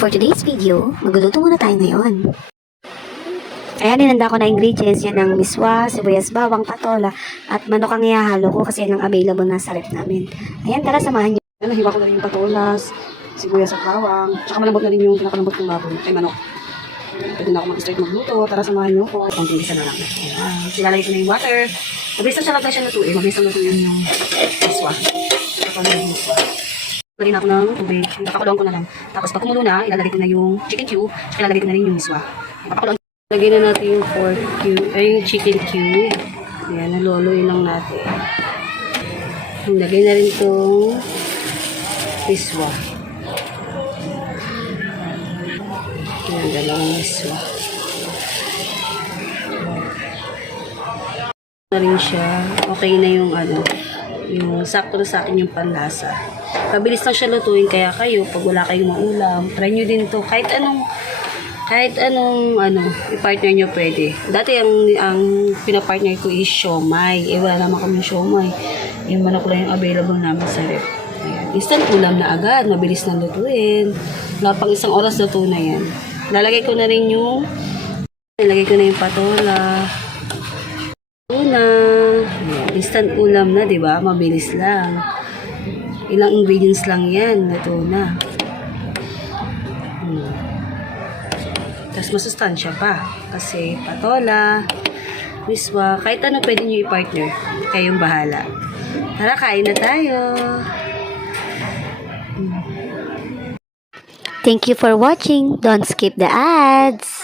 For today's video, magluluto muna tayo ngayon. Ayan, inanda ko na ingredients. Yan ang miswa, sibuyas, bawang, patola, at manok ang ihahalo ko kasi yan ang available na sa ref namin. Ayan, tara samahan nyo. Ayan, nahiwa ko na rin yung patolas, sibuyas at bawang, tsaka malambot na rin yung pinakalambot ng baboy, ay manok. Pwede na ako mag-start magluto, tara samahan nyo ko. Konting isa na lang. Ayan, silalagay ko na yung water. Mabilis lang siya lang siya lutuin, mabilis lang lutuin yung miswa. Kapag yung miswa. Lagyan ako ng tubig, papakulong ko na lang. Tapos pag kumulo na, ilalagay ko na yung chicken cube, tsaka ilalagay ko na rin yung miswa. Papakulong. Lagyan na natin yung pork cube, ay yung chicken cube. Ayan, naluluin lang natin. Lagyan na rin itong miswa. Ayan, dalawang miswa. Na rin siya. Okay na yung yung sakto na sa akin yung panlasa. Pabilis lang siya lutuin, kaya kayo, pag wala kayong maulam, try nyo din to. Kahit anong i-partner nyo pwede. Dati ang pinapartner ko is siomay. Wala naman kami siomay. Yung manok lang yung available namin sa ref. Ayan. Instant ulam na agad. Mabilis na lutuin. Wala pang isang oras luto na yan. Lalagay ko na rin yung patola. Una. Ayan. Instant ulam na, diba? Mabilis lang. Ilang ingredients lang yan. Luto na. Tapos masustansya pa. Kasi patola, miswa, kahit ano pwede nyo i-partner. Kayong bahala. Tara, kain na tayo. Thank you for watching. Don't skip the ads.